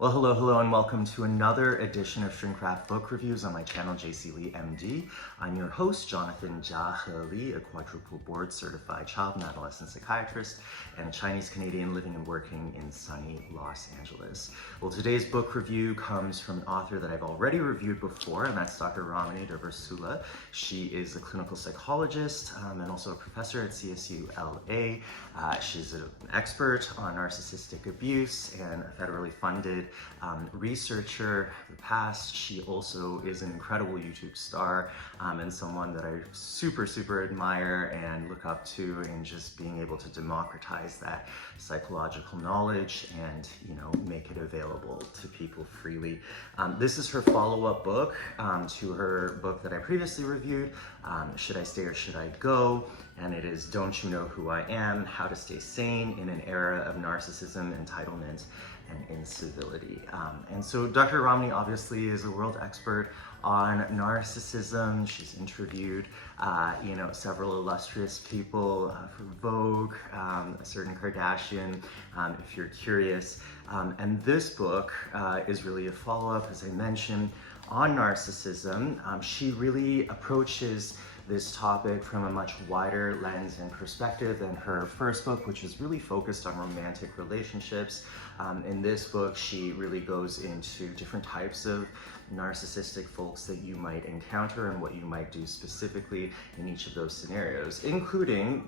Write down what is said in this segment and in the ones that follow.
Well, hello, and welcome to another edition of Shrinkraft Book Reviews on my channel, JC Lee, MD. I'm your host, Jonathan Jia Lee, a quadruple board certified child and adolescent psychiatrist and a Chinese Canadian living and working in sunny Los Angeles. Well, today's book review comes from an author that I've already reviewed before, and that's Dr. Ramani Durvasula. She is a clinical psychologist and also a professor at CSU LA. She's an expert on narcissistic abuse and a federally funded researcher in the past. She also is an incredible YouTube star and someone that I super admire and look up to in just being able to democratize that psychological knowledge and, make it available to people freely. This is her follow-up book to her book that I previously reviewed, Should I Stay or Should I Go? And it is Don't You Know Who I Am? How to Stay Sane in an Era of Narcissism, Entitlement, and Incivility. And so Dr. Ramani obviously is a world expert on narcissism. She's interviewed, several illustrious people for Vogue, a certain Kardashian, if you're curious. And this book is really a follow-up, as I mentioned, on narcissism. She really approaches this topic from a much wider lens and perspective than her first book, which is really focused on romantic relationships. In this book, she really goes into different types of narcissistic folks that you might encounter and what you might do specifically in each of those scenarios, including,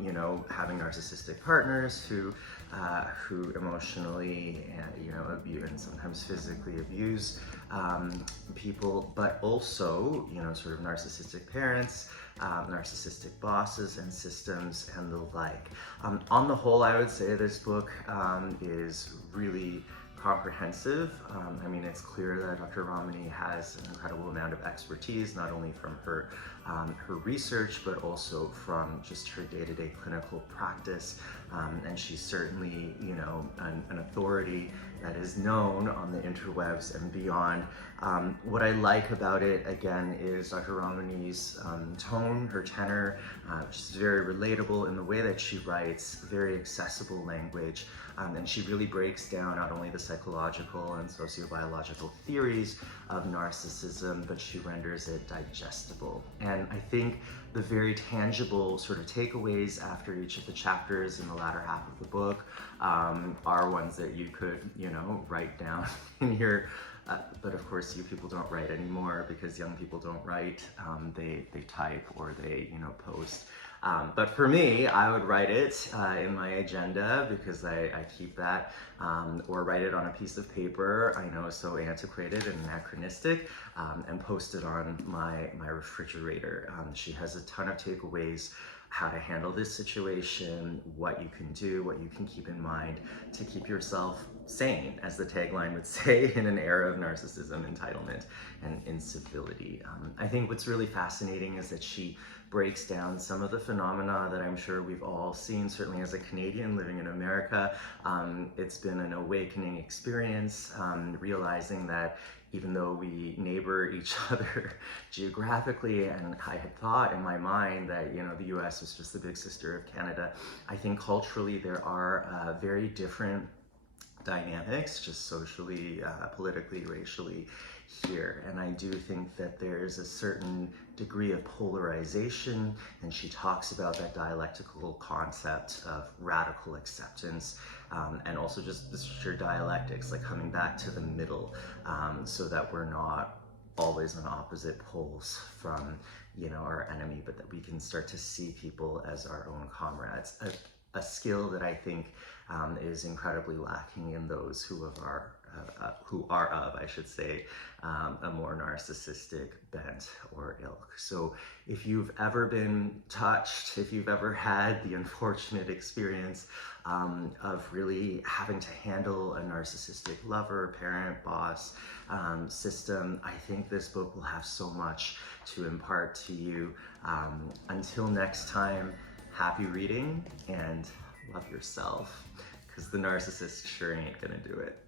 having narcissistic partners who emotionally, abuse and sometimes physically abuse people, but also, sort of narcissistic parents, narcissistic bosses and systems and the like. On the whole, I would say this book is really comprehensive. It's clear that Dr. Ramani has an incredible amount of expertise, not only from her research, but also from just her day-to-day clinical practice. And she's certainly, an authority that is known on the interwebs and beyond. What I like about it, again, is Dr. Ramani's tone, her tenor, which is very relatable in the way that she writes, very accessible language. And she really breaks down not only the psychological and sociobiological theories of narcissism, but she renders it digestible. And I think the very tangible sort of takeaways after each of the chapters in the latter half of the book are ones that you could, write down in here. But of course, you people don't write anymore because young people don't write. They type or they, post. But for me, I would write it in my agenda because I keep that, or write it on a piece of paper. I know it's so antiquated and anachronistic, and post it on my refrigerator. She has a ton of takeaways, how to handle this situation, what you can do, what you can keep in mind to keep yourself sane, as the tagline would say, in an era of narcissism, entitlement, and incivility. I think what's really fascinating is that she breaks down some of the phenomena that I'm sure we've all seen, certainly as a Canadian living in America. It's been an awakening experience, realizing that even though we neighbor each other geographically, and I had thought in my mind that, the US was just the big sister of Canada, I think culturally there are very different dynamics, just socially, politically, racially here. And I do think that there's a certain degree of polarization, and she talks about that dialectical concept of radical acceptance, and also just the sheer dialectics, like coming back to the middle, so that we're not always on opposite poles from, our enemy, but that we can start to see people as our own comrades. A skill that I think is incredibly lacking in those who are of, I should say, a more narcissistic bent or ilk. So if you've ever been touched, if you've ever had the unfortunate experience of really having to handle a narcissistic lover, parent, boss, system, I think this book will have so much to impart to you. Until next time, happy reading and love yourself, because the narcissist sure ain't gonna do it.